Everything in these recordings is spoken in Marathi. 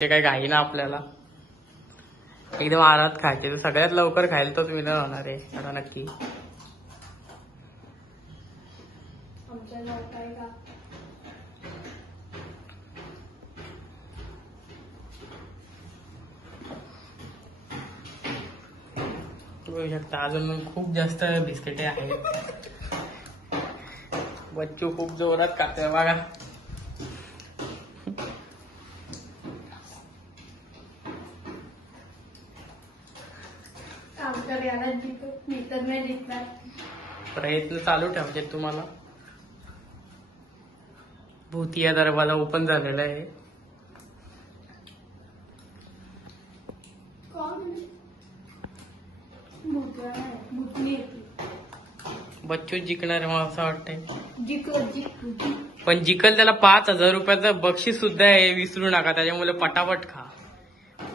ते काही घाई ना आपल्याला एकदम आरात खायचे. तर सगळ्यात लवकर खायला तोच विनर होणार आहे आता नक्की. बघू शकता अजून खूप जास्त बिस्किटे आहेत. बच्चू खूप जोरात खातोय बघा. प्रयत्न चालू ठेवायचे तुम्हाला. भूतिया दरवाजा ओपन झालेला आहे. बच्चू जिंकणार आहे मला असं वाटतंय. पण जिंकल त्याला 5,000 रुपयाचं बक्षीस सुद्धा आहे, विसरू नका. त्याच्यामुळे पटापट खा.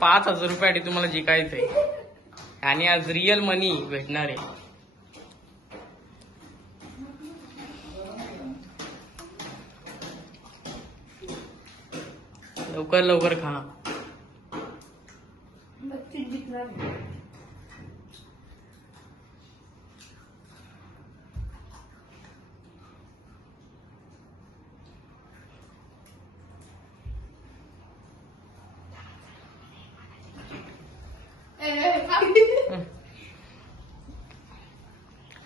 5,000 रुपयासाठी तुम्हाला जिंकायचंय आणि आज रिअल मनी भेटणार आहे. लवकर लवकर खा.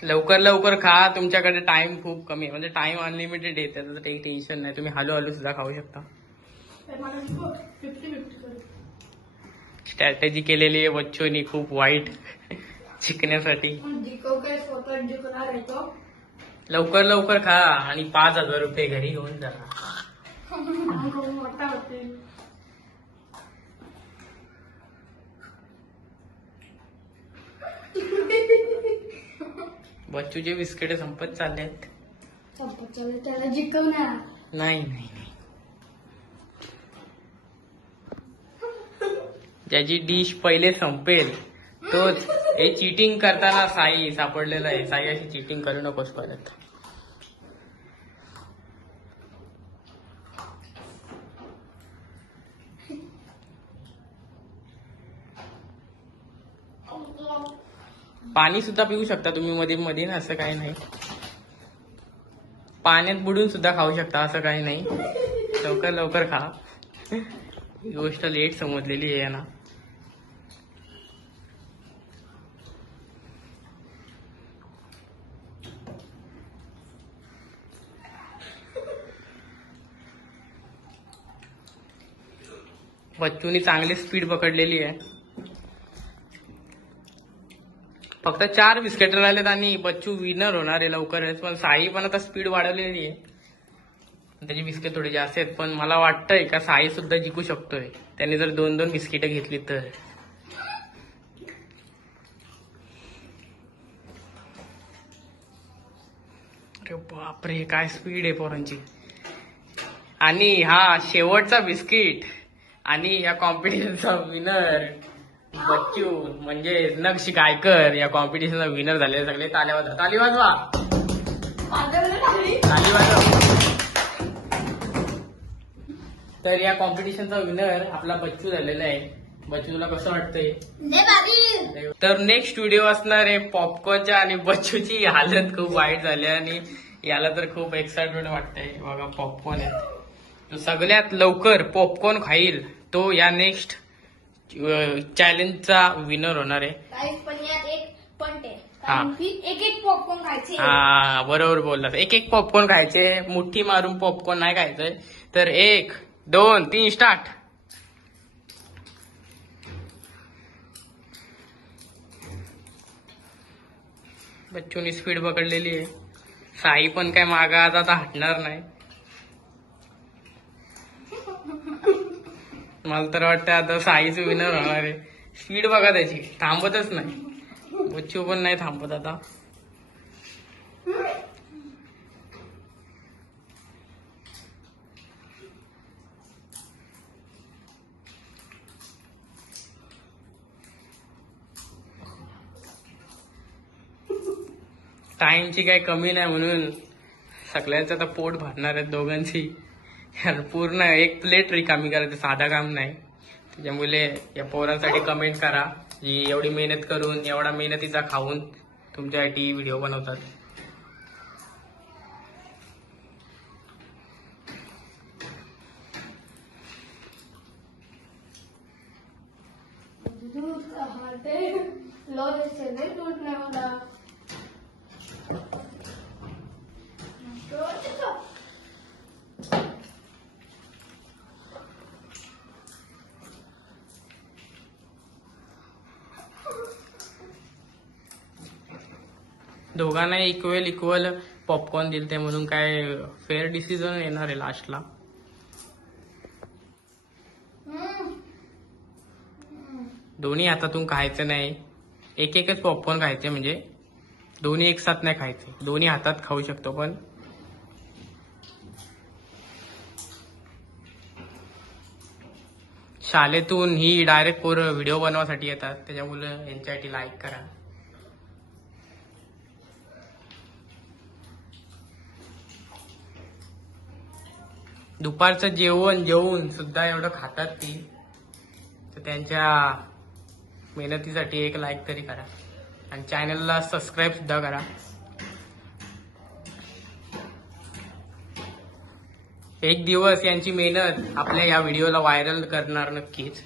लवकर लवकर खा. तुमच्याकडे टाइम खूप कमी आहे, म्हणजे टाइम अनलिमिटेड आहे. त्याचं काही टेन्शन नाही. तुम्ही हलू हलू सुद्धा खाऊ शकता. स्ट्रॅटेजी केलेली आहे बच्चूनी खूप वाईट शिकण्यासाठी. लवकर लवकर खा आणि 5,000 रुपये घरी घेऊन जा. बच्चूचे बिस्किट संपत चालले आहेत. त्याला जिंकवणार नाही नाही. ज्याची डिश पहिले संपेल तोच. हे चीटिंग करताना साई सापडलेला आहे. साई अशी चीटिंग करू नकोस परत. पाणी सुद्धा पिऊ शकता तुम्ही मध्ये मध्ये, असं काही नाही. पाण्यात बुडून सुद्धा खाऊ शकता, असं काही नाही. लवकर लवकर खा. ही गोष्ट लेट समजलेली आहे ना. बच्चूनी चांगली स्पीड पकडलेली आहे. फक्त 4 बिस्किट राहिलेत आणि बच्चू विनर होणार आहे लवकरच. पण साई पण आता स्पीड वाढवलेली आहे. त्याची बिस्किट थोडी जास्त आहेत, पण मला वाटतंय का साई सुद्धा जिंकू शकतोय त्याने जर 2-2 बिस्किट घेतली तर. अरे बापरे, काय स्पीड आहे पोरांची. आणि हा शेवटचा बिस्किट आणि या कॉम्पिटिशनचा विनर बच्चू म्हणजे नक्षी गायकर या कॉम्पिटिशनचा विनर झाले. सगळे ताली वाजवा, ताली वाजवा, ताली वाजवा. तर या कॉम्पिटिशनचा विनर आपला बच्चू झालेला आहे. बच्चू तुला कसं वाटतंय? तर नेक्स्ट व्हिडिओ असणार आहे पॉपकॉर्नच्या. आणि बच्चूची हालत खूप वाईट झाली आणि याला तर खूप एक्साइटमेंट वाटतंय. बघा पॉपकॉर्न आहे. तो सगळ्यात लवकर पॉपकॉर्न खाईल तो या नेक्स्ट चॅलेंजचा विनर होणार आहे. एक एक पॉपकॉर्न खायचे. हा बरोबर बोलला. एक एक पॉपकॉर्न खायचे. मुठ्ठी मारून पॉपकॉर्न नाही खायचंय. तर 1, 2, 3 स्टार्ट. बच्चूनी स्पीड पकडलेली आहे. साई पण काय मागा आता हटणार नाही. मला तर वाटतं आता साईच विनर होणार आहे. स्पीड बघा त्याची, थांबतच नाही. बच्चू पण नाही थांबत आता. टाइमची काही कमी नाही म्हणून सगळ्यांचं आता पोट भरणार आहेत दोघांची. पूर्ण एक प्लेट रिकामी करायचं साधा काम नाही. त्याच्यामुळे या पोरांसाठी कमेंट करा जी एवढी मेहनत करून एवढा मेहनतीचा खाऊन तुमच्यासाठी व्हिडिओ बनवतात. दोघांना इक्वल पॉपकॉर्न दिल ते म्हणून काय फेअर डिसिजन येणार आहे लास्टला. दोन्ही हातातून खायचं नाही, एक एकच पॉपकॉर्न खायचे, म्हणजे दोन्ही एक साथ नाही खायचे. दोन्ही हातात खाऊ शकतो पण शाळेतून ही डायरेक्ट पोरं व्हिडिओ बनवासाठी येतात, त्याच्यामुळे यांच्यासाठी लाईक करा. दुपारचं जेवण जेवून सुद्धा एवढं खातात ती, तर त्यांच्या मेहनतीसाठी एक लाईक तरी करा आणि चॅनलला सबस्क्राईब सुद्धा करा. एक दिवस यांची मेहनत आपल्या या व्हिडिओला व्हायरल करणार नक्कीच.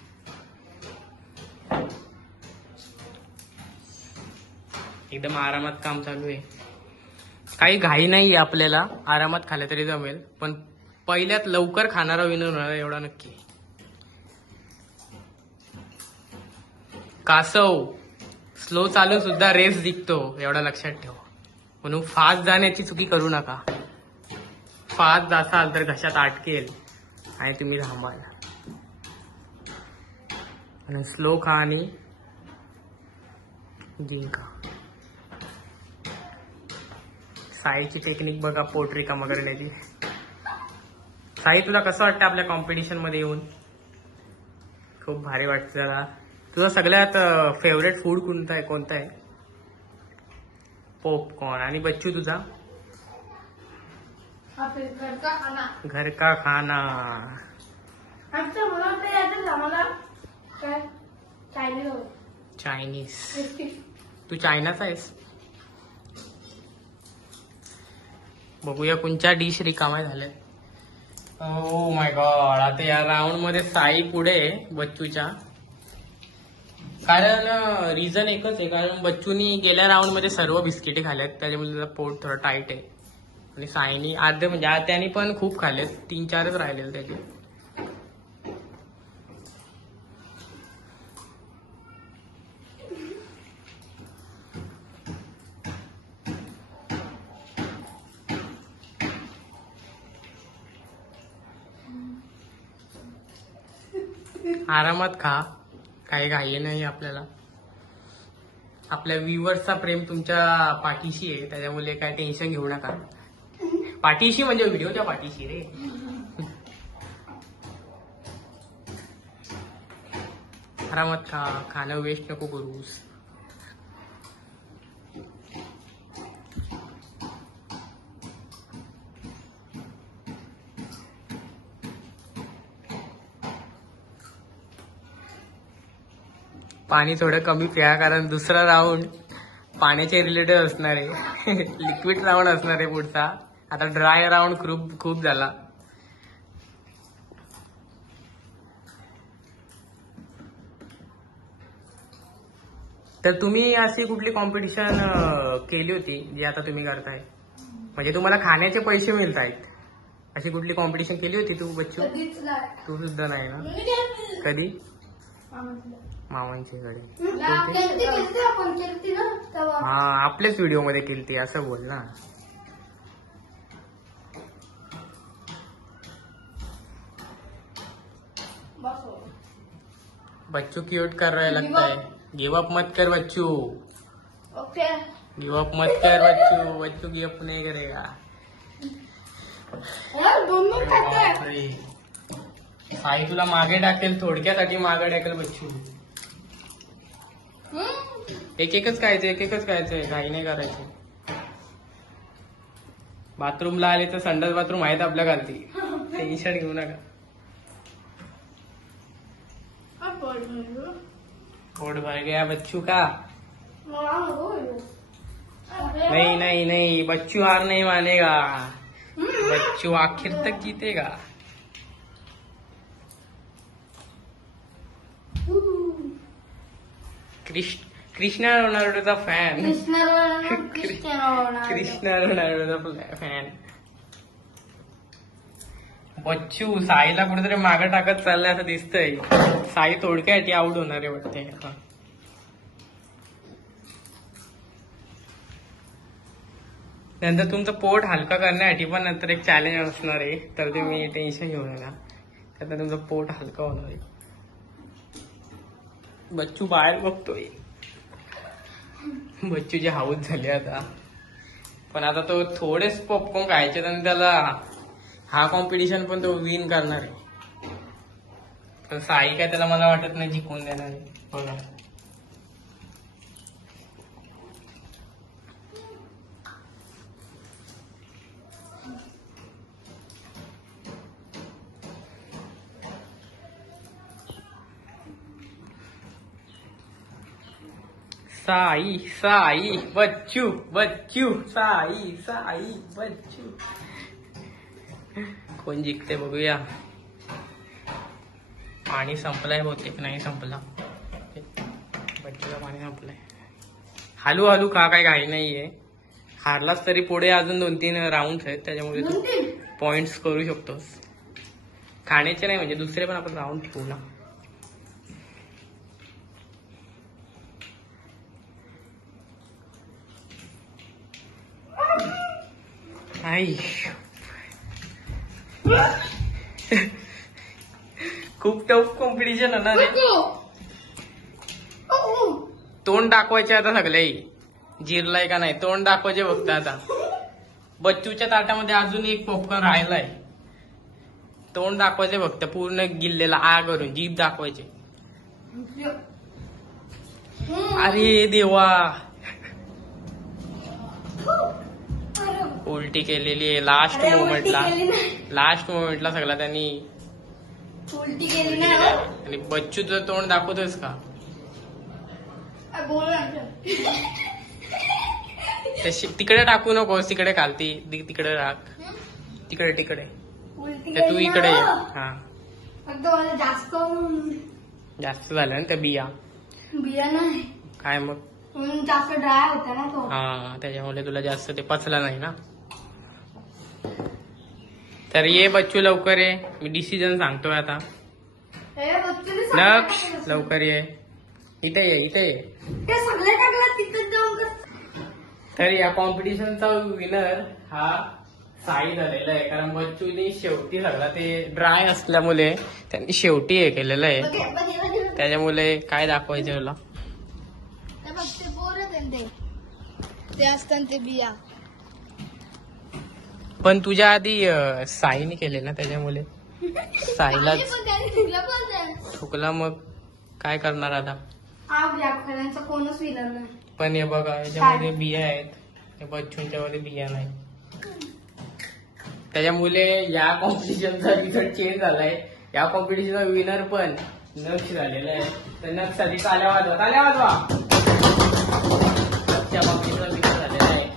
एकदम आरामात काम चालू आहे, काही घाई नाही आपल्याला, आरामात खाल्लं तरी जमेल, पण पहिल्यात लवकर खाणारा विनर होणार एवढा नक्की. कासव स्लो चालून सुद्धा रेस जिंकतो एवढा लक्षात ठेवा, म्हणून फास्ट जाण्याची चुकी करू नका. फास्ट जासाल तर घशात अटकेल आणि तुम्ही थांबाल. आणि स्लो खा आणि जिंका. साईची टेक्निक बघा पोट रिकामा करण्याची. साई तुला कसं वाटतं आपल्या कॉम्पिटिशन मध्ये येऊन? खूप भारी वाटतं जरा. तुझा सगळ्यात फेवरेट फूड कोणता आहे? पॉपकॉर्न. आणि बच्चू तुझा? घर का खाना. चायनीज. तू चायनाचा आहेस? बघूया कोणत्या डिश रिकाम्या झाल्या. Oh my God. आता या राऊंड मध्ये साई पुढे बच्चूच्या, कारण रिझन एकच आहे, कारण बच्चूनी गेल्या राऊंड मध्ये सर्व बिस्किटे खाल्ल्यात, त्याच्यामुळे त्याचं पोट थोडं टाईट आहे. आणि साईनी त्याने पण खूप खाल्लेत, 3-4च राहिलेले त्याचे. आरामात खा, काही घाई नाही आपल्याला. आपल्या व्ह्युअर्सचा प्रेम तुमच्या पाठीशी आहे, त्याच्यामुळे काय टेन्शन घेऊ नका. पाठीशी म्हणजे व्हिडिओच्या पाठीशी रे. आरामात खा, खाणं वेस्ट नको करूस. पाणी थोडं कमी प्या, कारण दुसरा राऊंड पाण्याचे रिलेटेड असणार आहे. लिक्विड राऊंड असणार आहे पुढचा. आता ड्राय राऊंड खूप झाला. तर तुम्ही अशी कुठली कॉम्पिटिशन केली होती जी आता तुम्ही करताय, म्हणजे तुम्हाला खाण्याचे पैसे मिळत आहेत, अशी कुठली कॉम्पिटिशन केली होती तू बच्चू? तू सुद्धा नाही ना? कधी? मामांच्याकडे. हा, आपल्याच व्हिडिओ मध्ये केली असं बोल ना. बच्चू क्यूट कर रहा है लगता है. गिव अप मत कर बच्चू. ओके. गिव अप मत कर बच्चू. बच्चू गिव अप नहीं करेगा. साई तुला मागे टाकेल, थोडक्यासाठी मागे टाकेल बच्चू. एक एकच खायचंय, घाई नाही करायचं. बाथरूमला आले तर संडास बाथरूम आहेत आपल्या घालती, टेन्शन घेऊ नका. पोट भर गया बच्चू का. नहीं नहीं नहीं, बच्चू हार नहीं मानेगा. बच्चू आखिर तक जीतेगा. कृष्णा रोनाल्डोचा फॅन. कृष्णा रोनाल्डोचा फॅन. बच्चू साईला कुठेतरी मागे टाकत चाललाय असं दिसतंय. साई थोडक्यात ती आउट होणार आहे वाटते. नंतर तुमचं पोट हलका करण्यासाठी पण नंतर एक चॅलेंज असणार आहे, तर ते मी टेन्शन घेऊ नका. त्यात तुमचं पोट हलका होणार आहे. बच्चू बाहेर बघतोय. बच्चूची हाऊस झाली आता. पण आता तो थोडेच पॉपकॉर्न खायचे आणि त्याला हा कॉम्पिटिशन पण तो विन करणार आहे. तर साई काय त्याला मला वाटत नाही जिंकून देणार आहे. बघा साई साई बच्चू बच्चू साई साई बच्चू. कोण जिंकते बघूया. पाणी संपलंय बहुतेक. नाही संपला. बच्चूला पाणी संपलंय. हलू हलू खा, काय घाई नाहीये. हारलाच तरी पुढे अजून 2-3 राऊंड आहेत, त्याच्यामुळे तू पॉइंट्स करू शकतोस. खाण्याचे नाही म्हणजे दुसरे पण आपण राऊंड ठेवू ना. आई खूप टफ कॉम्पिटिशन होणार आहे. तोंड दाखवायचे आता सगळे. जिरलाय का नाही तोंड दाखवायचे फक्त आता. बच्चूच्या ताटामध्ये अजून एक पॉपकॉर्न राहिलाय. तोंड दाखवायचे फक्त पूर्ण गिल्लेला आ करून जीभ दाखवायचे. अरे देवा, उलटी केलेली आहे लास्ट मोमेंटला सगळा त्यांनी उलटी केली ना. आणि बच्चूचं तोंड दाखवतोयस का. तिकडे टाकू नकोस. तिकडे खालती तिकडे राख. तिकडे तिकडे तू इकडे ये. हा जास्त झालं ना त्या बिया. नाही काय मग जास्त ड्राय होता ना तो. हा त्याच्यामुळे तुला जास्त ते पचला नाही ना. तर ये बच्चू लवकर ये. मी डिसिजन सांगतोय आता. लक्ष लवकर ये. इथे ये इथे ये. तर या कॉम्पिटिशनचा विनर हा साई झालेला आहे. कारण बच्चूने शेवटी सगळा ते ड्राय असल्यामुळे त्यांनी शेवटी हे केलेलं आहे. त्याच्यामुळे काय दाखवायचं तुला. ते असतात ते बिया. पण तुझ्या आधी साईने केले ना, त्याच्यामुळे साईला चुकला. मग काय करणार आता. कोणच विनर नाही. पण हे बघा याच्यामध्ये बिया आहेत, बच्चूंच्यामध्ये बिया नाही. त्याच्यामुळे या कॉम्पिटिशनचा रिझल्ट चेंज झालाय. या कॉम्पिटिशनचा विनर पण नक्ष झालेला आहे. तर नक्ष आधी ताल्या वाजवा. कॉम्पिटिशन विनर झालेला आहे.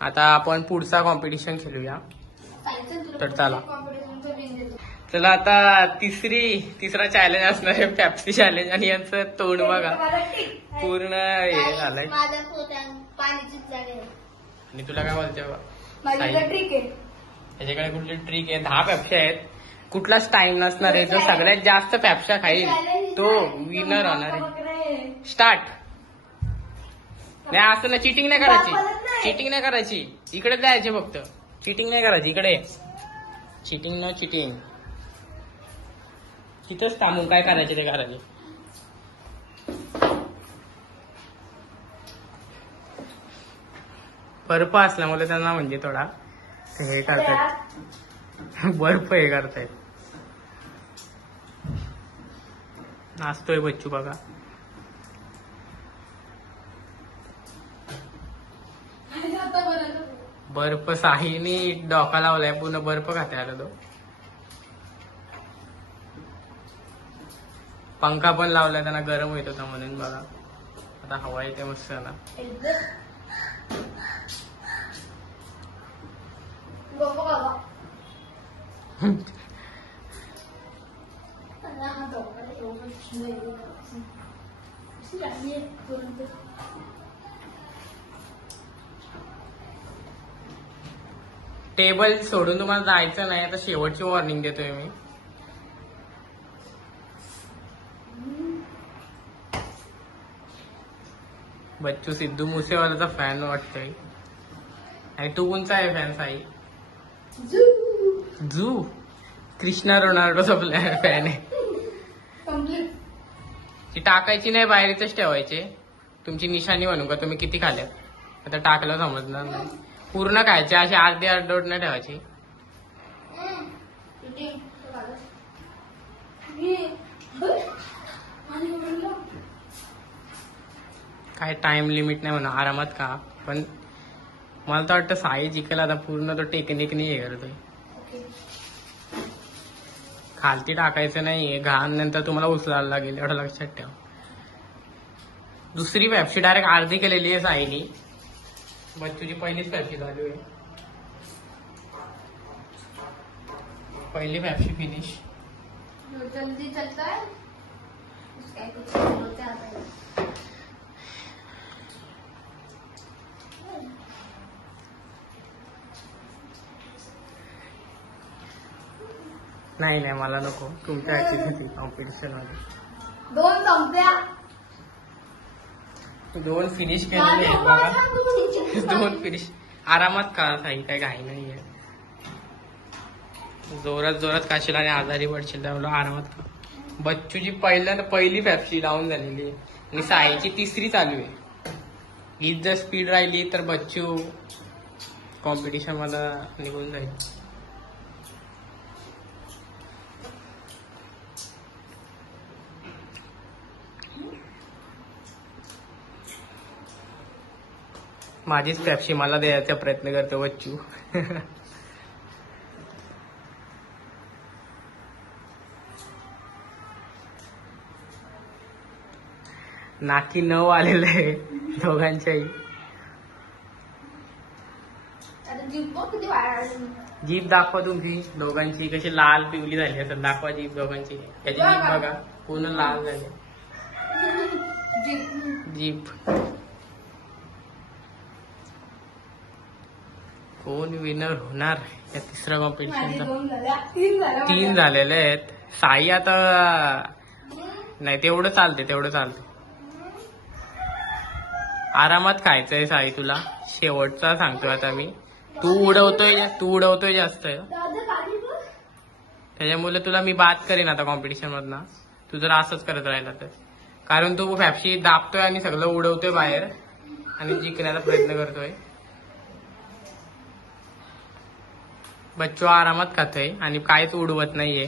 आता आपण पुढचा कॉम्पिटिशन खेळूया. तर चला आता तिसरा चॅलेंज असणार आहे पेप्सी चॅलेंज. आणि यांचं तोंड बघा पूर्ण हे झालंय. आणि तुला काय बोलते त्याच्याकडे कुठली ट्रिक आहे. 10 पेप्स्या आहेत. कुठलाच टाइम नसणार आहे. जो सगळ्यात जास्त पेप्स्या खाईल तो विनर होणार आहे. स्टार्ट. नाही असं ना, चिटिंग नाही करायची. इकडे जायचे फक्त. चिटिंग नाही करायची. इकडे चिटिंग तिथंच थांबून काय करायचे ते करायचे. बर्फ असल्यामुळे त्यांना म्हणजे थोडा हे करतायत. बर्फ हे करतायत. नाचतोय बच्चू बघा. बर्फ साहीने डोका लावलाय. पूर्ण बर्फ खाते आता तो. पंखा पण लावलाय, त्यांना गरम येत होता म्हणून. बघा आता हवा येते मस्त ना. टेबल सोडून तुम्हाला जायचं नाही, आता शेवटची वॉर्निंग देतोय मी. बच्चू सिद्धू मुसेवालाचा फॅन वाटतोय. आणि तू कोणचा आहे फॅन साई? जू कृष्णा रोनाल्डोचा फॅन आहे. ती टाकायची नाही, बाहेरच ठेवायचे. तुमची निशाणी म्हणू का तुम्ही किती खाल्यात. आता टाकलं समजणार नाही. पूर्ण खायचे, अशी अर्धी अर्धवट नाही ठेवायची. काय टाइम लिमिट नाही म्हणा, आरामात का. पण मला तर वाटतं साई जिंकेल आता. पूर्ण तो टेक्निकनी हे करतोय. खालती टाकायचं नाहीये, घाण नंतर तुम्हाला उचलायला लागेल, एवढं लक्षात ठेवा. दुसरी पेप्सी डायरेक्ट अर्धी केलेली आहे साईनी. बच्चूची पहिलीच पेप्सी चालू आहे. पहिली पेप्सी फिनिश. जल्दी चलता है. नाही नाही मला नको, तुमच्या ऍक्टिव्हिटी कॉम्पिटिशन मध्ये. 2 संपल्या. 2 फिनिश केलेले आहेत बघा. 2 फिनिश. आरामात का साई, काही घाई नाहीये. जोरात जोरात काशील आणि आजारी पडशील, त्यामुळे आरामात का. बच्चूची पहिली पेप्सी लावून झालेली आहे आणि साईची तिसरी चालू आहे. हीच जर स्पीड राहिली तर बच्चू कॉम्पिटिशन मध्ये निघून जाईल. माझीच पेप्सी मला द्यायचा प्रयत्न करतो बच्चू. नाकी नऊ आलेलं आहे दोघांच्याही. जीभ दाखवा तुमची दोघांची, कशी लाल पिवली झाली असं. दाखवा जीभ दोघांची. त्याची जीभ बघा पूर्ण लाल झाली. जीभ कोण विनर होणार या तिसऱ्या कॉम्पिटिशनचा? 3 झालेले आहेत. साई आता नाही, तेवढं चालते. आरामात खायचंय साई तुला. शेवटचा सांगतोय आता मी. तू उडवतोय जास्त. त्याच्यामुळे तुला मी बात करेन आता कॉम्पिटिशन मधनं. तू जर असंच करत राहिला तर. कारण तू पेप्सी दाबतोय आणि सगळं उडवतोय बाहेर आणि जिंकण्याचा प्रयत्न करतोय. बच्चू आरामात खातोय आणि काहीच उडवत नाहीये.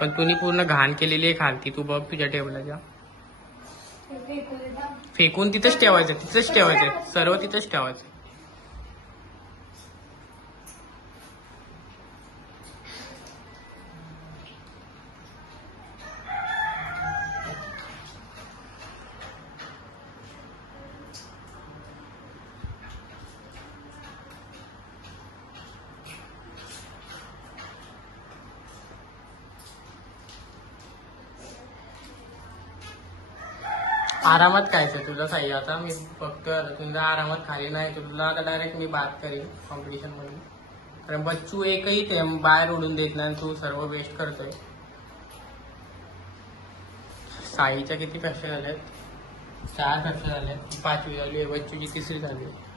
पण तुम्ही पूर्ण घाण केलेली आहे खालती. तू बघ तुझ्या टेबलाच्या. फेकून तिथंच ठेवायचं. सर्व तिथंच ठेवायचं. आरामात खायचं तुला साई. आता मी फक्त तुझा आरामात खाली नाही, तुला आता डायरेक्ट मी बात करेन कॉम्पिटिशन मध्ये. कारण बच्चू एकही बाहेर उडून देत नाही, तू सर्व वेस्ट करतोय. साईच्या किती पेप्सी झाल्यात? 4 पेप्सी झाल्यात. 5वी झाली आहे. बच्चूची 3री झाली आहे.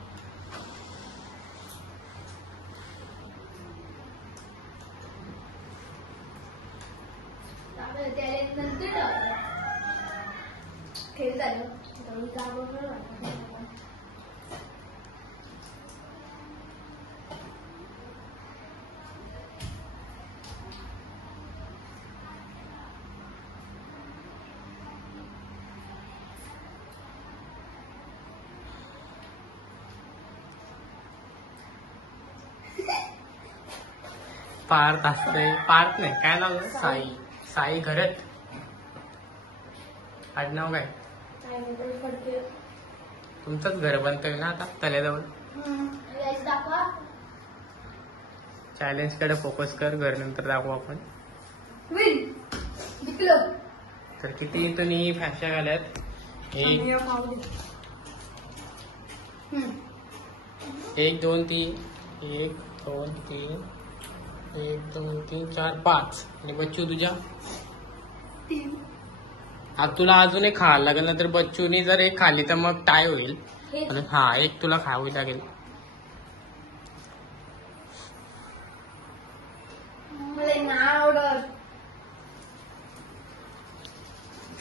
खेळ झालं. पार्थ असतंय. पार्थ नाही, काय नाव? साई घरत. आडनाव काय? तुमचंच घर बनतोय ना आता तल्याजवळ. चॅलेंज कडे फोकस कर, घर नंतर दाखवू आपण. तर किती तुम्ही फॅशा घाल्यात? 1 2 3 1 2 3 1 2 3 4 5. आणि बच्चू तुझ्या? 3. आता तुला अजून एक खायला लागेल, नंतर बच्चूनी जर एक खाली तर मग टाय होईल. आणि हा एक तुला खावी लागेल.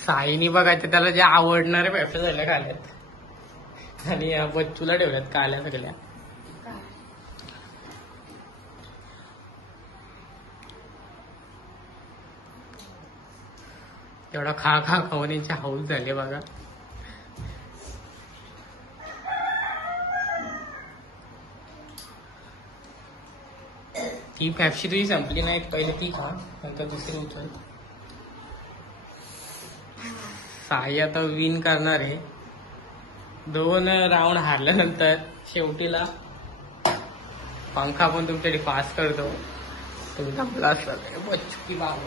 साईनी बघायचं त्याला जे आवडणारे व्यवसाय झाले खाल्यात आणि या बच्चूला ठेवल्यात काल्या सगळ्या. एवढा खा खा खाऊन यांची हाऊस झाली बघा. ती फॅप्सी तुझी संपली नाही, पहिले ती खा नंतर दुसरी उचल. साई आता विन करणार आहे. 2 राऊंड हारल्यानंतर शेवटीला पंखा पण तुमच्यासाठी पास करतो. तुमचा प्लस बच्चू की बाब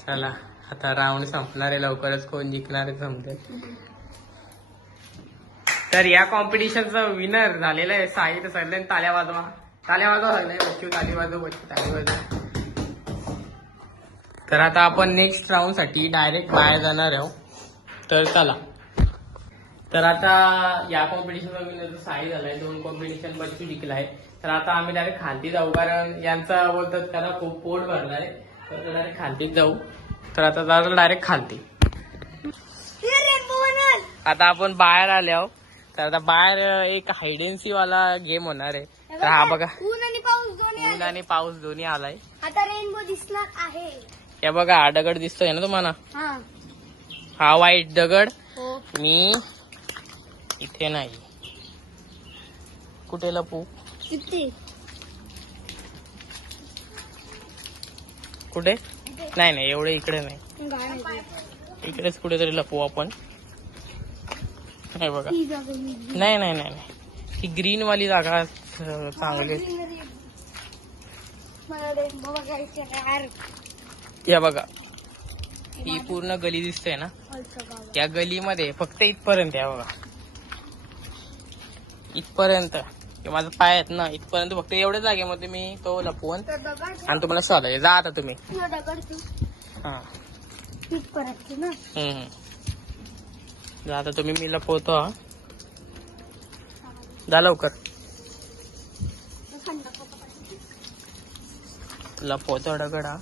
चला आता राऊंड संपणार आहे लवकरच, कोण जिंकणार आहे समजेल. तर या कॉम्पिटिशनचं विनर झालेलं आहे साई. तर सगळ्यांनी ताल्या वाजवा, ताल्या वाजवा सगळे. बच्चू ताली वाजव, बच्चू ताली वाजव. तर आता आपण नेक्स्ट राऊंड साठी डायरेक्ट बाहेर जाणार आहोत. तर चला. तर आता या कॉम्पिटिशनचा विनर साई झालाय, 2 कॉम्पिटिशन बच्चू जिंकलाय. तर आता आम्ही डायरेक्ट खालती जाऊ, कारण यांचा बोलतात त्याला खूप पोट भरलाय. तर डायरेक्ट खालतीच जाऊ. तर आता जाऊ डायरेक्ट खालती. आता आपण बाहेर आले आहोत. तर आता बाहेर एक हायडेन्सी वाला गेम होणार आहे. तर हा बघा, ऊन आणि पाऊस दोन्ही आलाय. आता रेनबो दिसणार आहे. हे बघा, हा दगड दिसतोय ना तुम्हाला, हा व्हाईट दगड. मी इथे नाही, कुठे लपू? कुठे? नाही एवढे इकडे नाही, इकडेच कुठेतरी लपू आपण. नाही बघा, नाही ही ग्रीन वाली जागा चांगली. या बघा, ही पूर्ण गली दिसते ना, या गलीमध्ये फक्त इथपर्यंत आहे बघा, इथपर्यंत. माझा पाय आहेत ना इथपर्यंत, फक्त एवढ्या जागेमध्ये मी तो लपवून आणि तुम्हाला शोधायचं. जा आता तुम्ही. हा जा आता तुम्ही, मी लपवतो. जा लवकर, लपवतो दगड. हा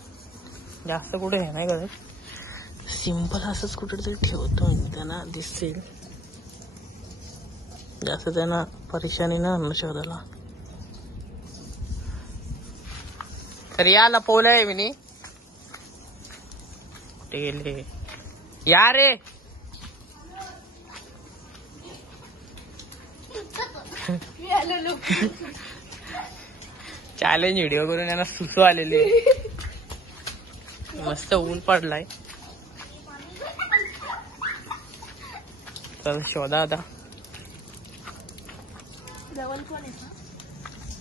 जास्त कुठे आहे नाही गरज, सिंपल असंच कुठेतरी ठेवतो त्यांना दिसेल. जास्त त्यांना परेशानी ना शोधायला. तर या लपवलंय मी. कुठे गेले या रे? चॅलेंज व्हिडिओ करून यांना सुसू आलेली. मस्त ऊन पडलाय. चल शोधा आता.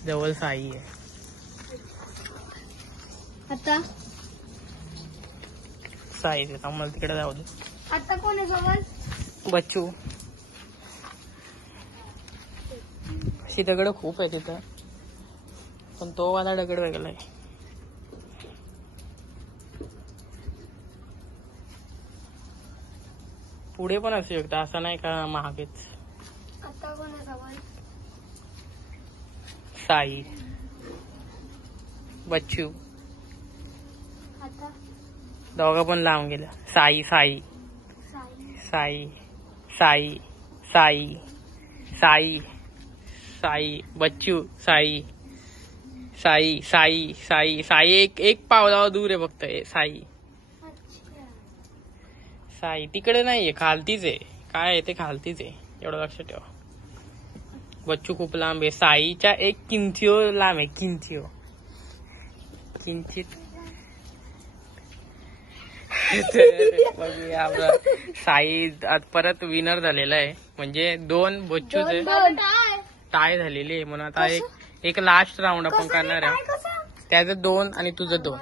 जवळ साई आहे. आता साई आम्हाला तिकडे जाऊ दे. आता कोण आहे जवळ? बच्चू. अशी दगड खूप आहे तिथं, पण तो वाला दगड वेगळा आहे. पुढे पण असू शकतं, असं नाही का महागेच. आता कोण आहे जवळ? साई, बच्चू. आता दोघं पण लावून गेल्या. साई साई साई साई साई साई साई बच्चू साई साई साई साई साई. एक पावलावर दूर आहे फक्त साई. साई तिकडे नाहीये, खालतीच आहे. काय आहे ते खालतीच आहे, एवढं लक्षात ठेवा. बच्चू खूप लांब आहे. साईच्या एक किंचिओ लांब आहे. किंचित. तर बघूया आपला साई आज परत विनर झालेला आहे. म्हणजे 2 बच्चूचे टाय झालेली आहे. म्हणून आता एक लास्ट राऊंड आपण करणार आहे. त्याचं 2 आणि तुझं 2.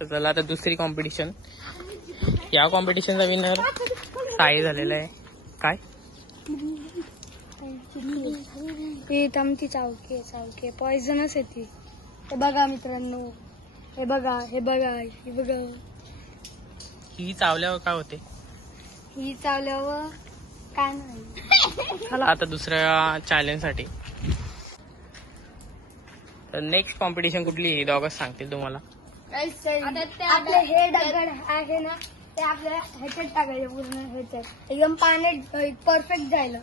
तर चला आता दुसरी कॉम्पिटिशन. या कॉम्पिटिशनचा विनर साई झालेला आहे. काय आमची चावके पॉइझनच आहे ती. हे बघा मित्रांनो, हे बघा. ही चावल्यावर काय होते? ही चावल्यावर काय नाही. चला आता दुसऱ्या चॅलेंज साठी. तर नेक्स्ट कॉम्पिटिशन कुठली दोघंच सांगतील तुम्हाला. आपले हे दगड आहे ना, ते आपल्याला ह्याच्यात टाकायचे. पूर्ण ह्याच्यात एकदम पाण्यात परफेक्ट जायला.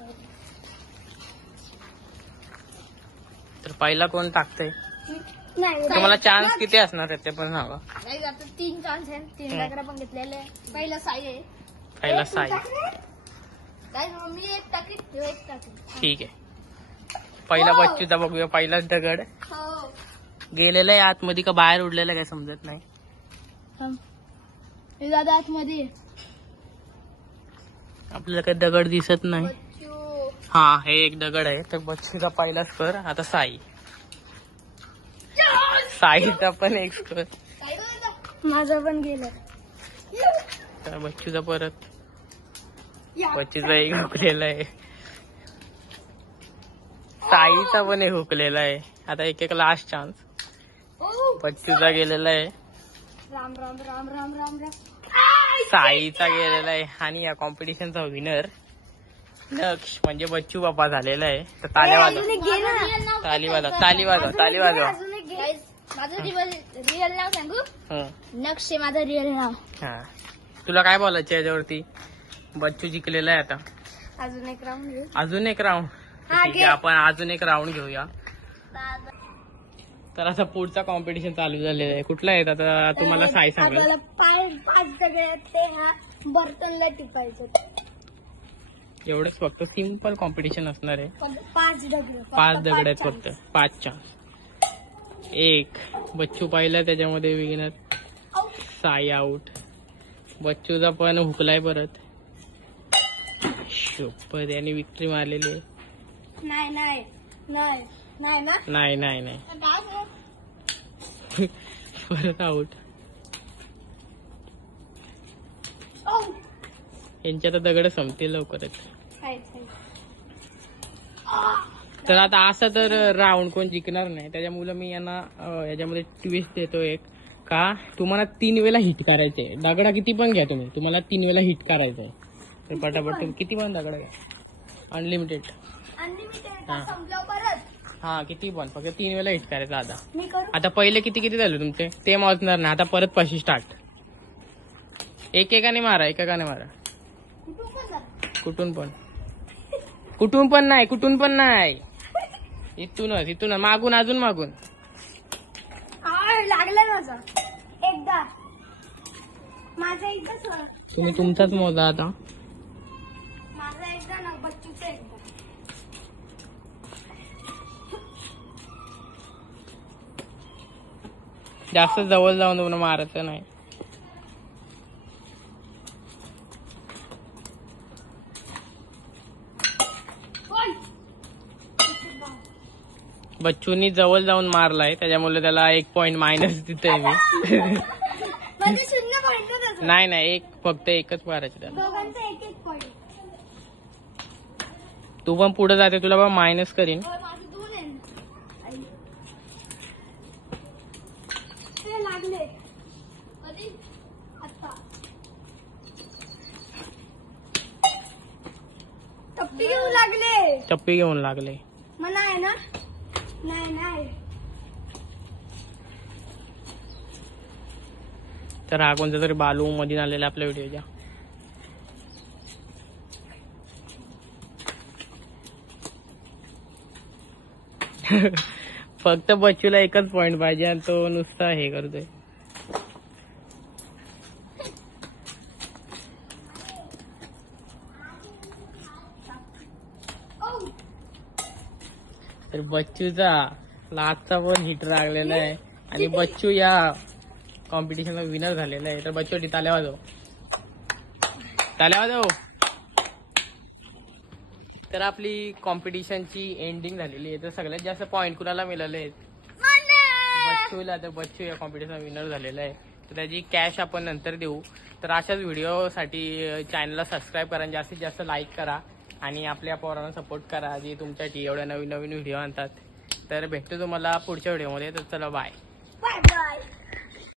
तर पहिला कोण टाकतंय? नाही, तुम्हाला चान्स किती असणार आहे ते पण सांगा. आता 3 चान्स आहे. 3 दगड पण घेतलेले. पहिला साई आहे. पहिला साई. मी एक टाकीन. ठीक आहे. पहिला बच्चूचा बघूया. पहिलाच दगड गेलेला आहे आतमध्ये का बाहेर उडलेला काय समजत नाही. दादा आतमध्ये आपल्याला काही दगड दिसत नाही. हा, हे एक दगड आहे. तर बच्चूचा पहिलाच कर. आता साईचा पण एक स्कोर. माझं पण गेलं. तर बच्चूचा परत. बच्चूचा एक हुकलेला आहे. साईचा पण एक हुकलेला आहे. आता एक लास्ट चान्स. बच्चूचा गेलेला आहे. राम राम राम राम राम राम. साईचा गेलेला आहे. आणि या कॉम्पिटिशनचा विनर नक्ष म्हणजे बच्चू बाप्पा झालेला आहे. तर ताली वाजवा. माझं रिअल नाव सांगू. नक्ष माझं रिअल नाव. हा, तुला काय बोलायचं याच्यावरती? बच्चू जिंकलेला आहे. आता अजून एक राऊंड. ठीक आहे, आपण अजून एक राऊंड घेऊया. तर आता पुढचा कॉम्पिटिशन चालू झालेला आहे. कुठला आहे आता तुम्हाला साई सांगेल. 5 दगड ते ह्या बर्तनला टिपायचं. एवढंच फक्त सिम्पल कॉम्पिटिशन असणार आहे. 5 दगड. 5 दगड आहेत फक्त. 5 चान्स. एक बच्चू पाहिला, त्याच्यामध्ये विनर साई आउट. बच्चूचा पण हुकलाय परत. शोपत याने विक्ट्री मारलेली आहे. नाही परत आउट. यांच्या तर दगड संपतील लवकरच. तर आता असं तर राऊंड कोण जिंकणार नाही. त्याच्यामुळे मी यांना याच्यामध्ये ट्विस्ट देतो एक, का तुम्हाला 3 वेळेला हिट करायचंय. दगडा किती पण घ्या तुम्ही, तुम्हाला 3 वेळेला हिट करायचंय. तर पटापट तुम्ही किती पण दगड घ्या. अनलिमिटेड. हा, किती पण, फक्त 3 वेळेला हिट करायचं. आता पहिले किती झाले तुमचे ते मोजणार नाही. आता परत पाशी स्टार्ट. एकेकाने मारा. कुठून पण नाही. इथून मागून, अजून मागून. लागलं माझं एकदा. तुम्ही तुमचाच मोजा आता. माझा एकदा ना, बच्चूचा एकदा. जास्त जवळ जाऊन तुम्हाला मारायचं नाही. बच्चूनी जवळ जाऊन मारलाय, त्याच्यामुळे त्याला 1 पॉइंट मायनस देतोय मी. नाही, फक्त एकच मारायचं त्याला. तू पण पुढे जाते, तुला पण मायनस करीन. टप्पी घेऊन लागले. नाही ना. नाही. तर हा कोणता तरी बालू मध्ये आलेला आपल्या व्हिडिओच्या. फक्त बच्चूला एकच पॉइंट पाहिजे आणि तो नुसता हे करतोय. तर बच्चूचा लास्टचा पण हिट लागलेला आहे आणि बच्चू या कॉम्पिटिशनला विनर झालेला आहे. तर बच्चू ताल्या वाजव, ताल्या वाजव. तर आपली कॉम्पिटिशनची एंडिंग झालेली आहे. तर सगळ्यात जास्त पॉईंट कुणाला मिळाले आहेत? बच्चूला. तर बच्चू या कॉम्पिटिशन विनर झालेला आहे. तर त्याची कॅश आपण नंतर देऊ. तर अशाच व्हिडिओसाठी चॅनलला सबस्क्राईब करा, जास्तीत जास्त लाईक करा आणि आपल्या पोरांना सपोर्ट करा जे तुमच्यासाठी एवढ्या नवीन नवीन व्हिडिओ आणतात. तर भेटतो तुम्हाला पुढच्या व्हिडिओमध्ये. तर चला बाय. Bye bye.